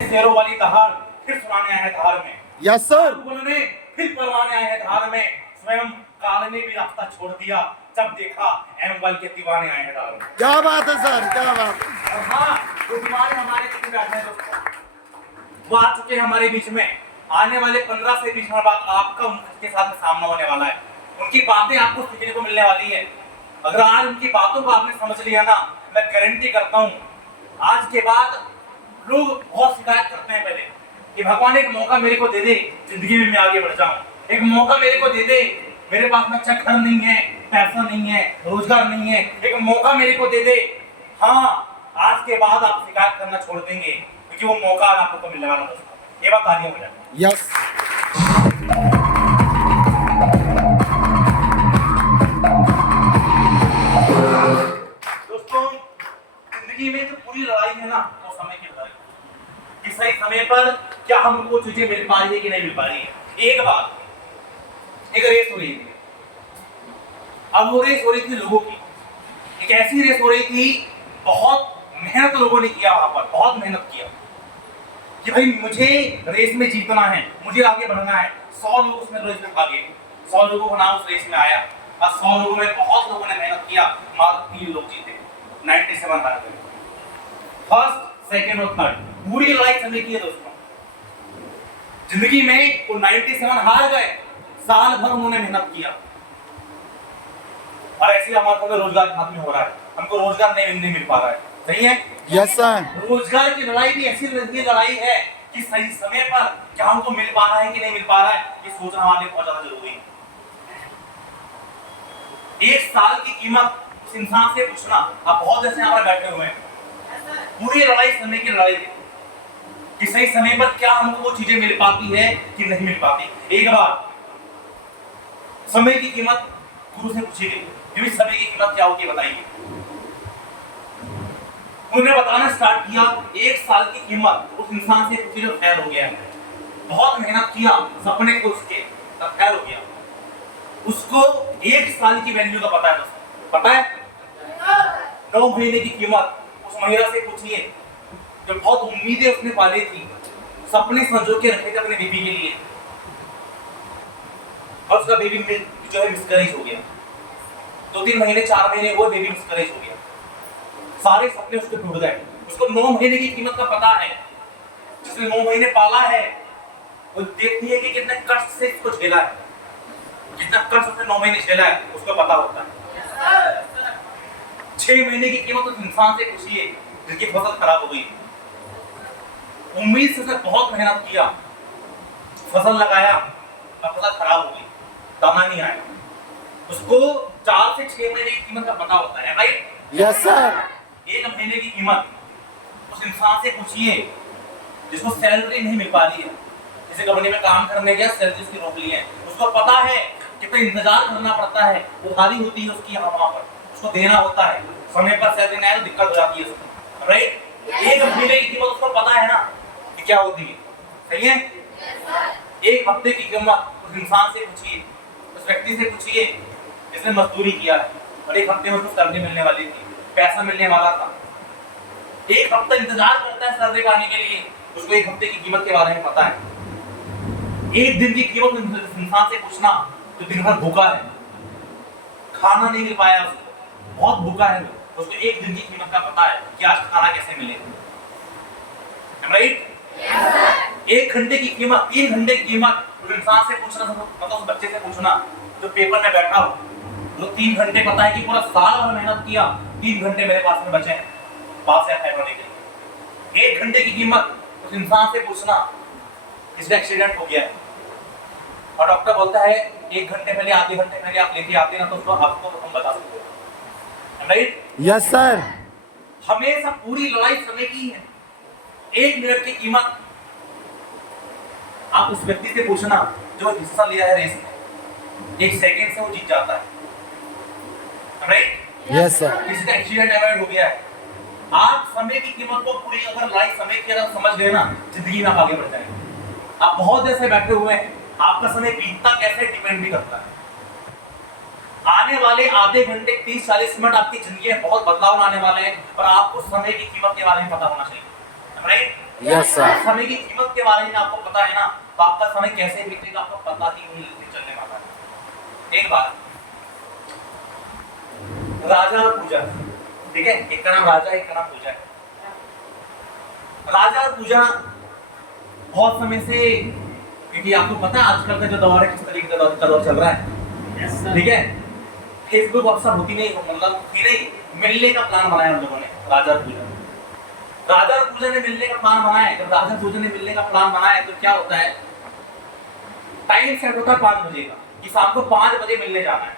शेरों वाली दहाड़ फिर सुनाने आए हैं धार में। Yes sir. उन्होंने फिर परवाने आए हैं धार में। स्वयं काल ने भी रास्ता छोड़ दिया जब देखा एमवाल के दीवाने आए हैं धार में। क्या बात है सर, क्या बात है। और हाँ, वो दीवाने हमारे बीच में बैठे हैं दोस्तों, वो आ चुके हैं हमारे बीच में। आने वाले 15 से 20 मिनट बाद आपका उनके साथ में सामना होने वाला है। उनकी बातें आपको सीखने को मिलने वाली है। अगर आज उनकी बातों को आपने समझ लिया ना, मैं गारंटी करता हूँ आज के बाद लोग बहुत शिकायत करते हैं पहले कि भगवान एक मौका मेरे को दे दे, जिंदगी में मैं आगे बढ़ जाऊं, एक मौका मेरे को दे दे, मेरे पास में अच्छा घर नहीं है, पैसा नहीं है, रोजगार नहीं है, एक मौका मेरे को दे दे। हाँ, आज के बाद आप शिकायत करना छोड़ देंगे क्योंकि वो मौका आज आपको मिलने वाला है। ये बात तालियां हो जाए। यस। दोस्तों, जिंदगी में जो पूरी लड़ाई है ना, वो समय की लड़ाई कि सही समय पर क्या हमको चीजें मिल पा रही है कि नहीं मिल पा रही है। एक बात, एक रेस हो रही थी। अब वो रेस हो रही थी लोगों की, एक ऐसी रेस हो रही थी, बहुत मेहनत लोगों ने किया, वहां पर बहुत मेहनत किया कि भाई मुझे रेस में जीतना है, मुझे आगे बढ़ना है। 100 लोग उसमें रेस में भागे, 100 लोगों का नाम उस रेस में आया और 100 लोगों में बहुत लोगों ने मेहनत किया, मात्र 3 लोग जीते, 97 हार गए। फर्स्ट, सेकंड और थर्ड, पूरी लड़ाई समय की है दोस्तों। जिंदगी में वो 97 हार गए, साल भर उन्होंने मेहनत किया। और ऐसे ही हमारे को रोजगार खत्म हो रहा है, हमको रोजगार नहीं मिल पा रहा है। सही है? Yes sir. रोजगार की लड़ाई भी ऐसी लड़ाई है कि सही समय पर क्या हमको मिल पा रहा है कि नहीं मिल पा रहा है, ये सोचना हमारे लिए बहुत ज्यादा जरूरी है। एक साल की कीमत उस इंसान से पूछना। आप बहुत जैसे हमारे बैठे हुए हैं, पूरी लड़ाई समय की लड़ाई है कि सही समय पर क्या हमको वो चीजें मिल पाती है कि नहीं मिल पाती। एक बार समय की कीमत गुरु से पूछी गई, समय की कीमत क्या होती है बताइए। उन्होंने बताना स्टार्ट किया, एक साल की कीमत उस इंसान से पूछी जो फैल हो गया है, बहुत मेहनत किया, सपने को उसके तब फैल हो गया, उसको एक साल की वैल्यू का पता है दोस्तों, पता है? 9 महीने की कीमत उस महिला से पूछिए जो बहुत उम्मीदें उसने पाली थी, सपने संजो के रखे थे अपने बेबी के लिए, और उसका बेबी जो है मिसकैरेज हो गया। 2-3 महीने 4 महीने हुए, बेबी मिसकैरेज हो गया, सारे सपने उसके टूट गए। उसको 9 महीने की कीमत का पता है, जिसने 9 महीने पाला है वो देखती है कि कितने कष्ट से इसको झेला है, कितना कष्ट उसने 9 महीने झेला है उसको पता होता है। 6 महीने की कीमत उस इंसान से पूछिए जिसकी फसल खराब हो गई, उम्मीद से उसने बहुत मेहनत किया, फसल लगाया और फसल खराब हो गई, दाना नहीं आया, उसको 4 से 6 महीने की कीमत का पता होता है भाई। Yes sir. 1 महीने की कीमत उस इंसान से पूछिए जिसको सैलरी नहीं मिल पा रही है, जैसे कंपनी में काम करने गया, सैलरी उसकी रोक ली है, उसको पता है कितना इंतजार करना पड़ता है, उधारी होती है उसकी वहां पर, उसको देना होता है, समय पर सैलरी नहीं आए तो दिक्कत हो जाती है उसको, राइट? 1 महीने की कीमत उसको पता है ना कि क्या होती है। सही है? 1 हफ्ते की कीमत उस इंसान से पूछिए, उस व्यक्ति से पूछिए जिसने मजदूरी किया है और 1 हफ्ते में उसको सैलरी मिलने वाली थी, पैसा मिलने वाला था, 1 हफ्ता इंतजार करता है सैलरी पाने के लिए, उसको 1 हफ्ते की कीमत के बारे में पता है। 1 दिन की कीमत इंसान से पूछना जो दिन भर भूखा है, खाना नहीं मिल पाया उसको, बहुत भूखा है, उसको 1 दिन की कीमत का पता है कि आज खाना कैसे मिलेगा, राइट? 1 घंटे की कीमत, 3 घंटे की कीमत उस इंसान से पूछना, मतलब उस बच्चे से पूछना जो पेपर में बैठा हो, जो 3 घंटे पता है कि पूरा साल भर मेहनत किया, 3 घंटे मेरे पास में बचे हैं पास या होने के लिए। 1 घंटे की कीमत उस इंसान से पूछना जिसका एक्सीडेंट हो गया है और डॉक्टर बोलता है 1 घंटे पहले, आधे घंटे पहले आप लेके आते ना तो उसको आपको हम बता सकते हैं, राइट? Yes sir. हमेशा पूरी लड़ाई समय की है। 1 मिनट की कीमत आप उस व्यक्ति से पूछना जो हिस्सा लिया है रेस में, 1 सेकंड से वो जीत जाता है, राइट? Yes sir. किसी का एक्सीडेंट अवॉइड हो गया है। आप समय की कीमत को पूरी अगर लाइफ समय की अगर समझ गए ना, जिंदगी में आप आगे बढ़ जाएंगे। आप बहुत देर से बैठे हुए हैं, आपका समय बीतता कैसे डिपेंड भी करता है। आने वाले आधे घंटे 30-40 मिनट आपकी जिंदगी में बहुत बदलाव आने वाले हैं और आपको समय की कीमत के बारे में पता होना चाहिए, राइट? Yes sir. समय की कीमत के बारे में आपको पता है ना, तो आपका समय कैसे बीतेगा आपको पता ही नहीं चलने वाला है। एक बात, राजा और पूजा, ठीक है, एक का नाम राजा एक का नाम पूजा है। राजा और पूजा बहुत समय से, क्योंकि आपको पता है आजकल का जो दौर है किस तरीके का दौर चल रहा है, ठीक है, फेसबुक व्हाट्सएप होती नहीं, मतलब थी नहीं, मिलने का प्लान बनाया हम लोगों ने। राजा और पूजा ने मिलने का प्लान बनाया। जब राजा पूजा ने मिलने का प्लान बनाया तो क्या होता है, टाइम सेट होता है 5 बजे का, कि शाम को 5 बजे मिलने जाना है।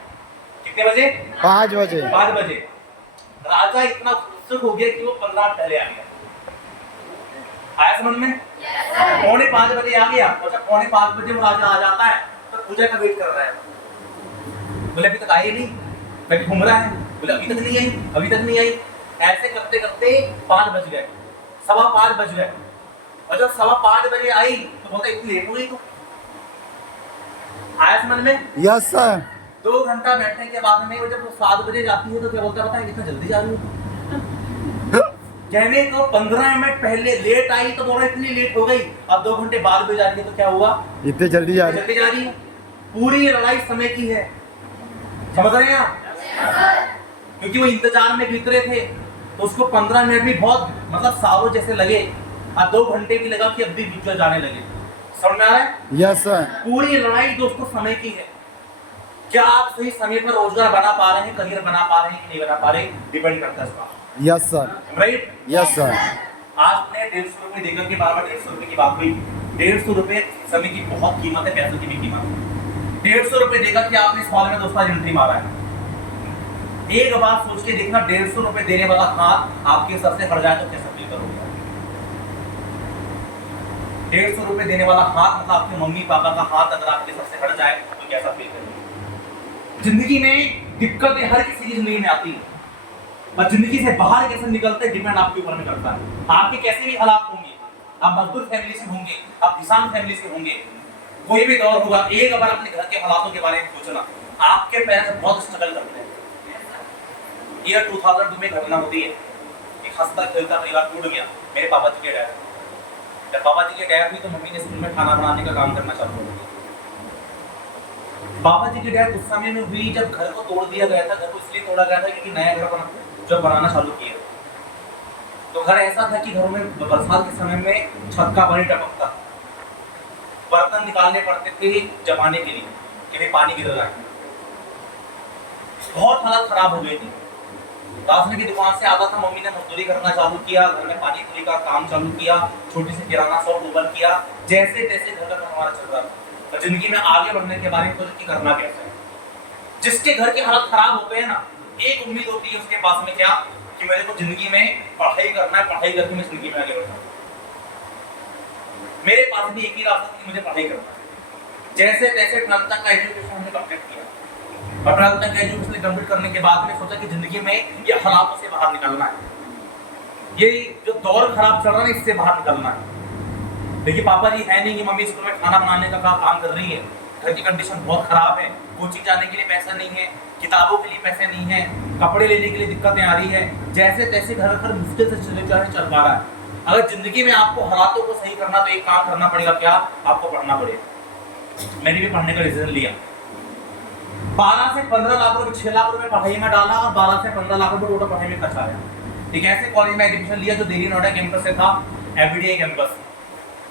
कितने बजे? 5 बजे। 5 बजे। राजा इतना उत्सुक हो गया कि वो 15 मिनट पहले आ गया। आया समझ में? पौने 5 बजे आ गया, और जब पौने 5 बजे वो राजा आ जाता है तो पूजा का वेट कर रहा है। बोले अभी तक आई नहीं, मैं घूम रहा है, बोले अभी तक नहीं आई, अभी तक नहीं आई। ऐसे करते करते 5 बज गए, 5:15 बज गए, और जब 5:15 बजे आई तो बोलते इतनी लेट हो गई तो। आया समझ में? Yes sir. 2 घंटा बैठने के बाद में वो जब वो 7 बजे जाती है तो क्या बोलता है, इतना जल्दी जा रही हो? कहने को 15 मिनट पहले लेट आई तो बोला इतनी लेट हो गई, अब 2 घंटे बाद में जा रही है तो क्या हुआ, इतने जल्दी जा रही। जल्दी जा रही है। पूरी लड़ाई समय की है, समझ रहे हैं आप? क्योंकि वो इंतजार में बीत रहे थे तो उसको 15 मिनट भी बहुत मतलब सालों जैसे लगे, और 2 घंटे भी लगा कि अब भी बीच जाने लगे। समझ में आ रहा है? Yes sir. पूरी लड़ाई दोस्तों समय की है। क्या आप सही समय पर रोजगार बना पा रहे हैं, करियर बना पा रहे हैं कि नहीं बना पा रहे, डिपेंड करता है इसका। Yes sir. Right? Yes sir. आज ने 150 रुपए देकर के बार 150 रुपए की बात हुई। 150 रुपए समय की बहुत कीमत है, पैसों की भी कीमत है। 150 रुपए देकर के आपने इस हॉल में दोस्तों एंट्री मारा है। एक बार सोच के देखना, 150 रुपए देने वाला हाथ आपके सर से हट जाए तो कैसा फील करोगे? 150 रुपए देने वाला हाथ मतलब आपके मम्मी पापा का हाथ अगर आपके सर से हट जाए तो कैसा फील करोगे? जिंदगी में दिक्कतें हर किसी की जिंदगी में आती है, और जिंदगी से बाहर कैसे निकलते हैं डिपेंड आपके ऊपर में करता है। आपके कैसे भी हालात होंगे, आप मजदूर फैमिली से होंगे, आप किसान फैमिली से होंगे, कोई भी दौर होगा, एक बार अपने घर के हालातों के बारे में सोचना। आपके पेरेंट्स बहुत स्ट्रगल करते हैं। ईयर 2002 में घटना होती है, एक हंसता खेलता परिवार टूट गया। मेरे पापा जी के डैड, जब पापा जी के डैड हुई तो मम्मी ने स्कूल में खाना बनाने का काम करना चालू कर दिया। पापा जी की डेथ उस समय में हुई जब घर को तोड़ दिया गया था। घर को इसलिए तोड़ा गया था क्योंकि नया घर जब बनाना चालू किया तो घर ऐसा था कि घरों में बरसात के समय में छत का पानी टपकता, बर्तन निकालने पड़ते थे जमाने के लिए कि भाई पानी गिर रहा है। बहुत हालत खराब हो गई थी। राशन की दुकान से आता था, मम्मी ने मजदूरी करना चालू किया, घर में पानी पूरी का काम चालू किया, छोटी सी किराना शॉप ओपन किया। जैसे तैसे घर का हमारा चल रहा था, और जिंदगी में आगे बढ़ने के बारे में सोचा कि करना कैसे है। जिसके घर की हालत खराब हो गए ना, एक उम्मीद होती है उसके पास में क्या, कि मेरे को जिंदगी में पढ़ाई करना है, पढ़ाई करके मैं जिंदगी में आगे बढ़ना। मेरे पास भी एक ही रास्ता था कि मुझे पढ़ाई करना है। जैसे तैसे 12th तक का एजुकेशन हमने कंप्लीट किया, और 12th तक का एजुकेशन कंप्लीट करने के बाद मैंने सोचा कि जिंदगी में ये हालातों से बाहर निकलना है, ये जो दौर खराब चल रहा है इससे बाहर निकलना है। देखिए पापा जी है नहीं कि मम्मी स्कूल में खाना बनाने का काम कर रही है, घर की कंडीशन बहुत खराब है, कोचिंग जाने के लिए पैसा नहीं है, किताबों के लिए पैसे नहीं है, कपड़े लेने के लिए दिक्कतें आ रही है। जैसे तैसे घर मुश्किल से चल पा रहा है। अगर जिंदगी में आपको हालातों को सही करना तो एक काम करना पड़ेगा, क्या, आपको पढ़ना पड़ेगा। मैंने भी पढ़ने का डिसीजन लिया। 12 से 15 लाख रुपए, 6 लाख रुपए पढ़ाई में डाला, और 12 से 15 लाख रुपए टोटल पढ़ाई में खर्च आया। एक ऐसे कॉलेज में एडमिशन लिया जो दिल्ली नोएडा कैंपस से था, एफडीए कैंपस।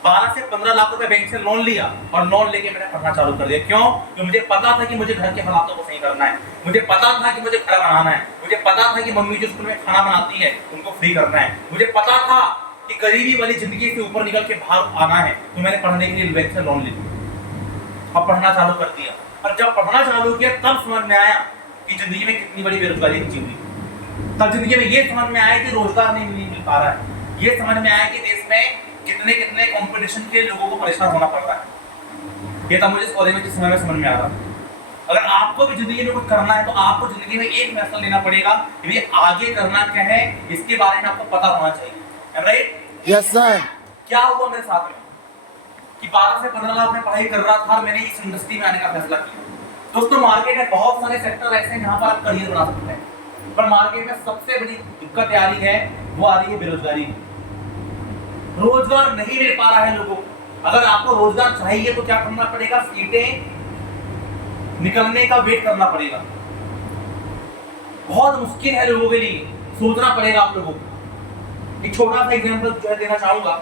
12 से 15 लाख रुपए बैंक से लोन लिया, और लोन लेके मैंने पढ़ना चालू कर दिया। क्यों? क्योंकि मुझे पता था कि मुझे घर के हालातों को सही करना है, मुझे पता था कि मुझे घर बनाना है, मुझे पता था कि मम्मी जो स्कूल में खाना बनाती है उनको फ्री करना है, मुझे पता था कि गरीबी वाली जिंदगी से ऊपर निकल के बाहर आना है। तो मैंने पढ़ने के लिए बैंक से लोन ले लिया और पढ़ना चालू कर दिया। और जब पढ़ना चालू किया तब समझ में आया कि जिंदगी में कितनी बड़ी बेरोजगारी की जिंदगी। तब जिंदगी में ये समझ में आया कि रोजगार नहीं मिल पा रहा है। ये समझ में आया कि देश में कितने कितने कंपटीशन के लोगों को परेशान होना पड़ रहा है। ये तब मुझे कॉलेज में जिस समय में समझ में आ रहा था। अगर आपको भी जिंदगी में कुछ करना है तो आपको जिंदगी में एक फैसला लेना पड़ेगा कि आगे करना क्या है, इसके बारे में आपको पता होना चाहिए। राइट? Yes sir. क्या हुआ मेरे साथ में कि 12 से 15 लाख में पढ़ाई कर रहा था और मैंने इस इंडस्ट्री में आने का फैसला किया। दोस्तों मार्केट में बहुत सारे सेक्टर ऐसे हैं जहां पर आप करियर बना सकते हैं, पर मार्केट में सबसे बड़ी दिक्कत आ रही है वो आ रही है बेरोजगारी। रोजगार नहीं मिल पा रहा है लोगों को। अगर आपको रोजगार चाहिए तो क्या करना पड़ेगा? सीटें निकलने का वेट करना पड़ेगा। बहुत मुश्किल है लोगों के लिए, सोचना पड़ेगा आप लोगों को। एक छोटा सा एग्जांपल जो है देना चाहूंगा।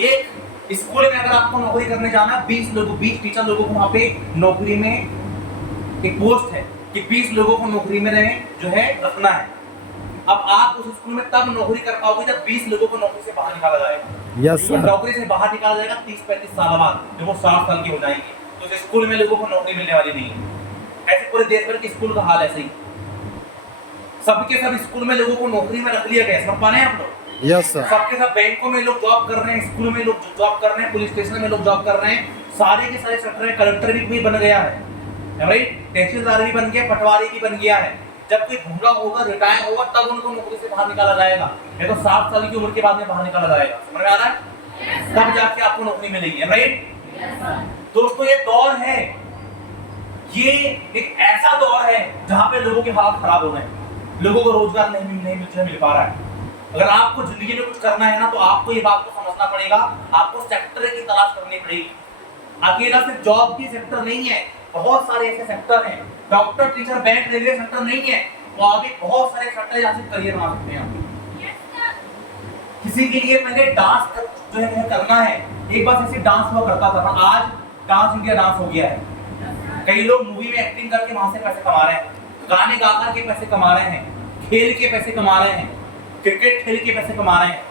एक स्कूल में अगर आपको नौकरी करने जाना, 20 टीचर लोगों को वहां पे नौकरी में एक पोस्ट है कि 20 लोगों को नौकरी में रहे जो है रखना है। अब आप उस स्कूल में तब नौकरी कर पाओगे जब 20 लोगों को नौकरी से बाहर निकाला जाएगा। Yes sir. नौकरी से बाहर निकाला जाएगा 30-35 साल बाद, जब वो 60 साल की हो जाएंगे, तो उस स्कूल में लोगों को नौकरी मिलने वाली नहीं है। ऐसे पूरे देश भर के स्कूल का हाल ऐसे ही, सबके सब स्कूल में लोगों को नौकरी में रख लिया गया। समझ पा रहे हैं आप लोग? Yes sir. सबके सब बैंकों में लोग जॉब कर रहे हैं, स्कूल में लोग जॉब कर रहे हैं, पुलिस स्टेशन में लोग जॉब कर रहे हैं, सारे के सारे सेक्टर में। कलेक्टर भी बन गया है, राइट? तहसीलदार भी बन गया, पटवारी भी बन गया है। जब कोई भूखा होगा, रिटायर होगा, तब उनको नौकरी से बाहर निकाला जाएगा, या तो 60 साल की उम्र के बाद में बाहर निकाला जाएगा। समझ में आ रहा है? तब जाके आपको नौकरी मिलेगी, राइट? दोस्तों ये दौर है, ये एक ऐसा दौर है जहां पे लोगों के हालात खराब हो रहे हैं, लोगों को रोजगार नहीं मिल पा रहा है। अगर आपको जिंदगी में कुछ करना है ना, तो आपको ये बात को समझना पड़ेगा, आपको सेक्टर की तलाश करनी पड़ेगी। अकेला सिर्फ जॉब की सेक्टर नहीं है, बहुत सारे ऐसे सेक्टर हैं, doctor, teacher, bank, railway sector नहीं है, तो आगे बहुत सारे सेक्टर जहाँ से करियर बना सकते हैं आप। किसी के लिए पहले डांस जो है करना है, एक बार ऐसे डांस हुआ करता था, आज डांस इंडिया डांस हो गया है। कई लोग मूवी में एक्टिंग करके वहां से पैसे कमा रहे हैं, गाने गाकर के पैसे कमा रहे हैं, खेल के पैसे कमा रहे हैं, क्रिकेट खेल के पैसे कमा रहे हैं,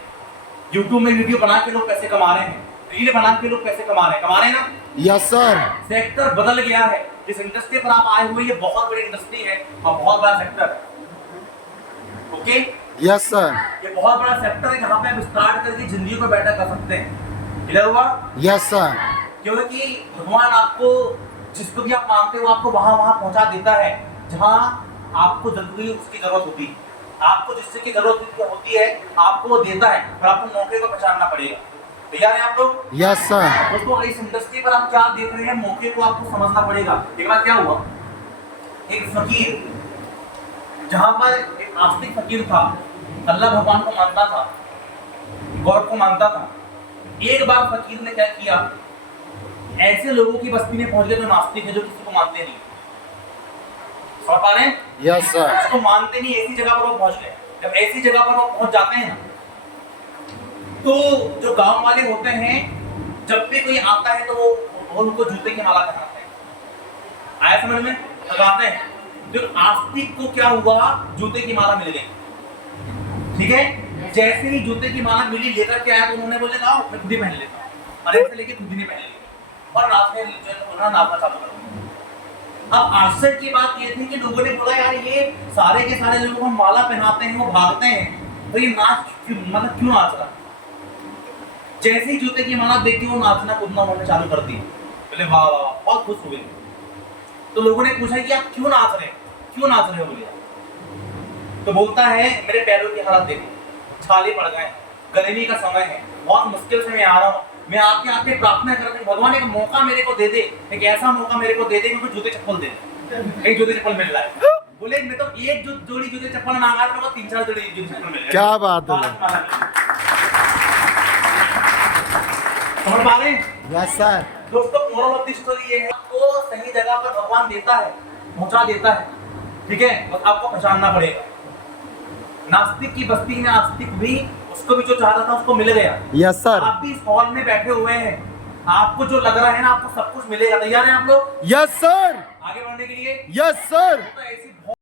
यूट्यूब में वीडियो बना के लोग पैसे कमा रहे हैं, रील बना के लोग पैसे कमा रहे हैं ना? Yes sir. सेक्टर बदल गया है। जिस इंडस्ट्री पर आप आए हुए, ये बहुत बड़ी इंडस्ट्री है और बहुत बड़ा सेक्टर है। ओके? Yes sir. ये बहुत बड़ा सेक्टर है जहाँ पे आप स्टार्ट करके जिंदगी को बेटर कर सकते हैं। क्लियर हुआ? Yes sir. क्योंकि भगवान आपको जिसको भी आप मांगते हो, आपको वहां पहुंचा देता है जहां आपको जरूरी उसकी जरूरत होती है। आपको जिससे की जरूरत होती है आपको वो देता है, पर आपको मौके को पहचानना पड़ेगा। तैयार हैं आप लोग? Yes sir. दोस्तों इस इंडस्ट्री पर आप क्या देख रहे हैं, मौके को आपको समझना पड़ेगा। एक बार क्या हुआ, एक फकीर, जहां पर एक आस्तिक फकीर था, अल्लाह भगवान को मानता था, गॉड को मानता था। एक बार फकीर ने क्या किया, ऐसे लोगों की बस्ती में पहुंच गए जो नास्तिक है, जो किसी को मानते नहीं। समझ पा रहे हैं? Yes sir. उसको मानते नहीं, ऐसी जगह पर वो पहुंच गए। जब ऐसी जगह पर वो पहुंच जाते हैं ना, तो जो गांव वाले होते हैं, जब भी कोई आता है तो वो उनको जूते की माला पहनाते हैं। आया समझ में? लगाते हैं। जो आस्तिक को क्या हुआ, जूते की माला मिल गई। ठीक है? जैसे ही जूते की माला मिली, लेकर के आया तो उन्होंने बोले ना मैं खुद ही पहन लेता हूँ, और ऐसे लेके खुद ही नहीं पहन लिया और नाचना चालू कर दिया। अब आश्चर्य की बात ये थी कि लोगों ने बोला यार ये सारे के सारे लोग हम माला पहनाते हैं, वो भागते हैं, तो ये नाच मतलब क्यों नाच रहा? जैसे ही जूते की माला देखी, वो नाचना कूदना उन्होंने चालू कर दी। बोले वाह वाह, बहुत खुश हुए। तो लोगों ने पूछा कि आप क्यों नाच रहे हो? बोले तो बोलता है मेरे पैरों की हालत देखो, छाले पड़ गए, गर्मी का समय है, बहुत मुश्किल से मैं आ रहा हूँ, मैं आपके आगे प्रार्थना कर रहा हूँ, भगवान एक मौका मेरे को दे दे, एक ऐसा मौका मेरे को दे दे कि जूते चप्पल दे दे। एक जूते चप्पल मिल रहा है। बोले मैं तो एक जोड़ी जूते चप्पल मांगा था, 3-4 जोड़ी जूते चप्पल मिल रहे। क्या बात है। समझ पा रहे हैं? Yes sir. दोस्तों मोरल ऑफ द स्टोरी ये है, आपको सही जगह पर भगवान देता है, पहुंचा देता है। ठीक है? बस आपको पहचानना पड़ेगा। नास्तिक की बस्ती में आस्तिक भी, उसको भी जो चाहता था उसको मिल गया। Yes sir. आप भी इस हॉल में बैठे हुए हैं, आपको जो लग रहा है ना, आपको सब कुछ मिलेगा। तैयार हैं आप लोग यस सर। आगे बढ़ने के लिए? Yes sir. तो ऐसी